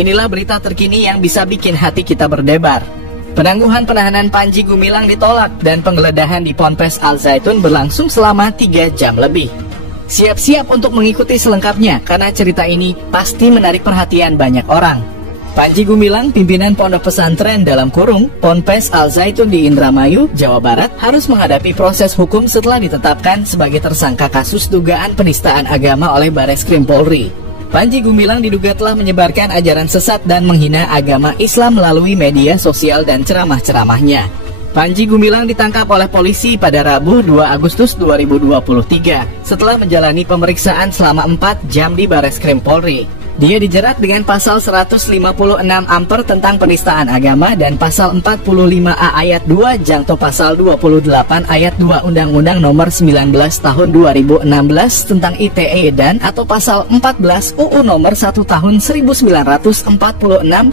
Inilah berita terkini yang bisa bikin hati kita berdebar. Penangguhan penahanan Panji Gumilang ditolak dan penggeledahan di Ponpes Al Zaitun berlangsung selama 3 jam lebih. Siap-siap untuk mengikuti selengkapnya karena cerita ini pasti menarik perhatian banyak orang. Panji Gumilang, pimpinan pondok pesantren dalam kurung Ponpes Al Zaitun di Indramayu, Jawa Barat, harus menghadapi proses hukum setelah ditetapkan sebagai tersangka kasus dugaan penistaan agama oleh Bareskrim Polri. Panji Gumilang diduga telah menyebarkan ajaran sesat dan menghina agama Islam melalui media sosial dan ceramah-ceramahnya. Panji Gumilang ditangkap oleh polisi pada Rabu 2 Agustus 2023 setelah menjalani pemeriksaan selama 4 jam di Bareskrim Polri. Dia dijerat dengan pasal 156 Ampere tentang penistaan agama dan pasal 45A ayat 2 jangto pasal 28 ayat 2 Undang-Undang Nomor 19 Tahun 2016 tentang ITE dan atau pasal 14 UU Nomor 1 Tahun 1946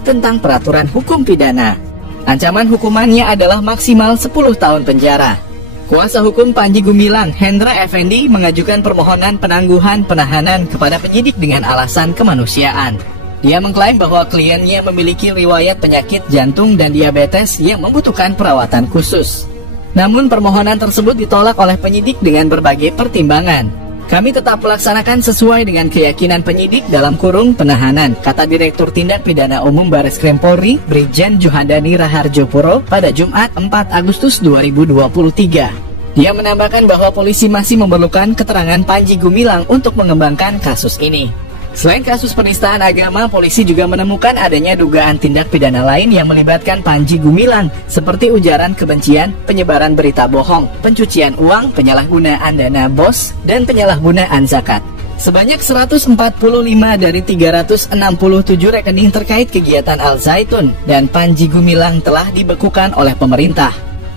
tentang Peraturan Hukum Pidana. Ancaman hukumannya adalah maksimal 10 tahun penjara. Kuasa hukum Panji Gumilang, Hendra Effendi, mengajukan permohonan penangguhan penahanan kepada penyidik dengan alasan kemanusiaan. Dia mengklaim bahwa kliennya memiliki riwayat penyakit jantung dan diabetes yang membutuhkan perawatan khusus. Namun permohonan tersebut ditolak oleh penyidik dengan berbagai pertimbangan. Kami tetap melaksanakan sesuai dengan keyakinan penyidik dalam kurung penahanan, kata Direktur Tindak Pidana Umum Bareskrim Polri, Brigjen Juhandani Raharjopuro pada Jumat 4 Agustus 2023. Dia menambahkan bahwa polisi masih memerlukan keterangan Panji Gumilang untuk mengembangkan kasus ini. Selain kasus penistaan agama, polisi juga menemukan adanya dugaan tindak pidana lain yang melibatkan Panji Gumilang, seperti ujaran kebencian, penyebaran berita bohong, pencucian uang, penyalahgunaan dana BOS, dan penyalahgunaan zakat. Sebanyak 145 dari 367 rekening terkait kegiatan Al Zaitun dan Panji Gumilang telah dibekukan oleh pemerintah.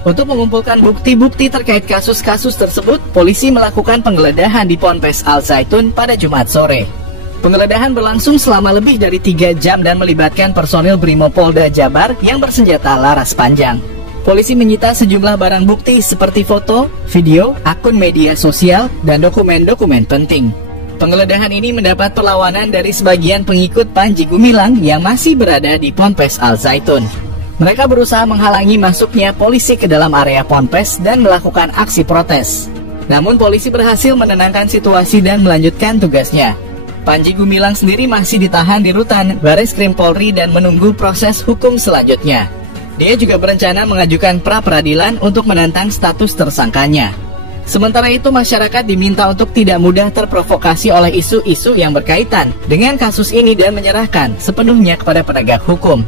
Untuk mengumpulkan bukti-bukti terkait kasus-kasus tersebut, polisi melakukan penggeledahan di Ponpes Al Zaitun pada Jumat sore. Penggeledahan berlangsung selama lebih dari 3 jam dan melibatkan personil Brimopolda Jabar yang bersenjata laras panjang. Polisi menyita sejumlah barang bukti seperti foto, video, akun media sosial, dan dokumen-dokumen penting. Penggeledahan ini mendapat perlawanan dari sebagian pengikut Panji Gumilang yang masih berada di Ponpes Al Zaitun. Mereka berusaha menghalangi masuknya polisi ke dalam area Ponpes dan melakukan aksi protes. Namun polisi berhasil menenangkan situasi dan melanjutkan tugasnya. Panji Gumilang sendiri masih ditahan di rutan Bareskrim Polri dan menunggu proses hukum selanjutnya. Dia juga berencana mengajukan pra-peradilan untuk menantang status tersangkanya. Sementara itu, masyarakat diminta untuk tidak mudah terprovokasi oleh isu-isu yang berkaitan dengan kasus ini dan menyerahkan sepenuhnya kepada penegak hukum.